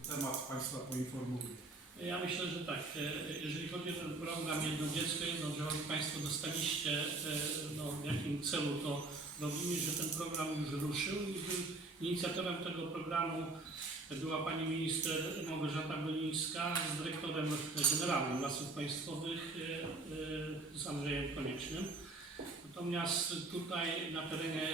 temat Państwa poinformuję. Ja myślę, że tak. e, Jeżeli chodzi o ten program Jedno Dziecko, Jedno Działanie, Państwo dostaliście, e, no, w jakim celu to robimy, że ten program już ruszył i inicjatorem tego programu była Pani Minister Małgorzata Golińska z dyrektorem generalnym Lasów Państwowych e, z Andrzejem Koniecznym. Natomiast tutaj na terenie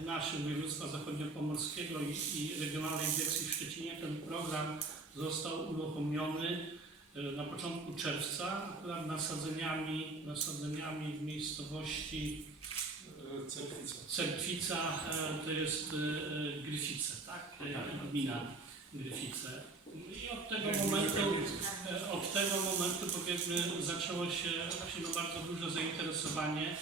e, naszym województwa zachodniopomorskiego i, i Regionalnej Dyrekcji w Szczecinie ten program został uruchomiony e, na początku czerwca, akurat nasadzeniami, nasadzeniami w miejscowości E, Cerkwica. Cerkwica, to jest Gryfice, tak? E, Gmina Gryfice. I od tego momentu, e, od tego momentu powiedzmy zaczęło się właśnie no bardzo duże zainteresowanie.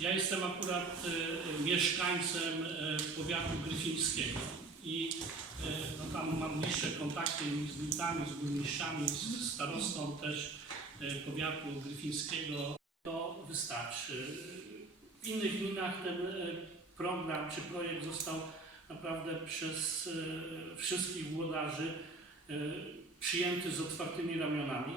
Ja jestem akurat e, mieszkańcem e, powiatu gryfińskiego i no, tam mam bliższe kontakty z wójtami, z burmistrzami, z starostą też powiatu gryfińskiego. To wystarczy. W innych gminach ten program czy projekt został naprawdę przez wszystkich włodarzy przyjęty z otwartymi ramionami,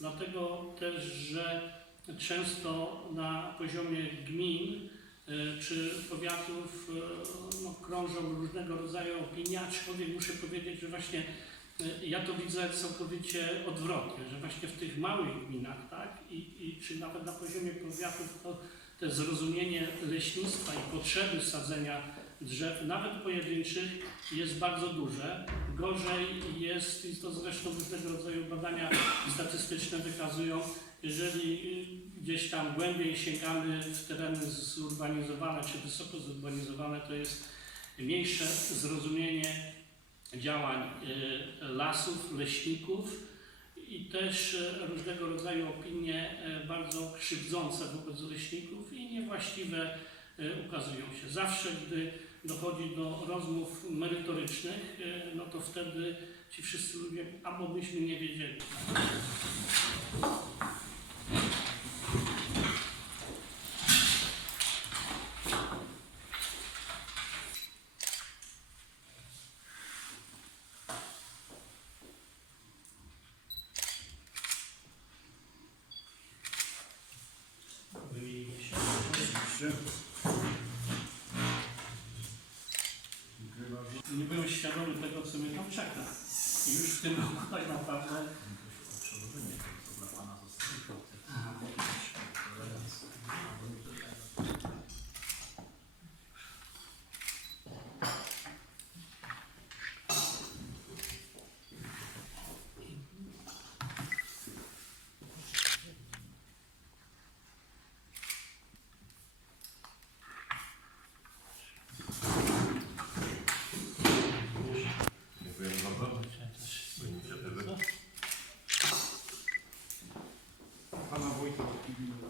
dlatego też, że często na poziomie gmin e, czy powiatów e, no, krążą różnego rodzaju opinie, aczkolwiek muszę powiedzieć, że właśnie ja to widzę całkowicie odwrotnie, że właśnie w tych małych gminach, tak, i, i czy nawet na poziomie powiatów, to te zrozumienie leśnictwa i potrzeby sadzenia drzew, nawet pojedynczych, jest bardzo duże. Gorzej jest, i to zresztą różnego rodzaju badania statystyczne wykazują, jeżeli gdzieś tam głębiej sięgamy w tereny zurbanizowane czy wysoko zurbanizowane, to jest mniejsze zrozumienie działań y, lasów, leśników i też e, różnego rodzaju opinie e, bardzo krzywdzące wobec leśników i niewłaściwe e, ukazują się. Zawsze, gdy dochodzi do rozmów merytorycznych, e, no to wtedy ci wszyscy ludzie, albo myśmy nie wiedzieli. Mnie tam czeka. I już w tym roku tak naprawdę Thank you.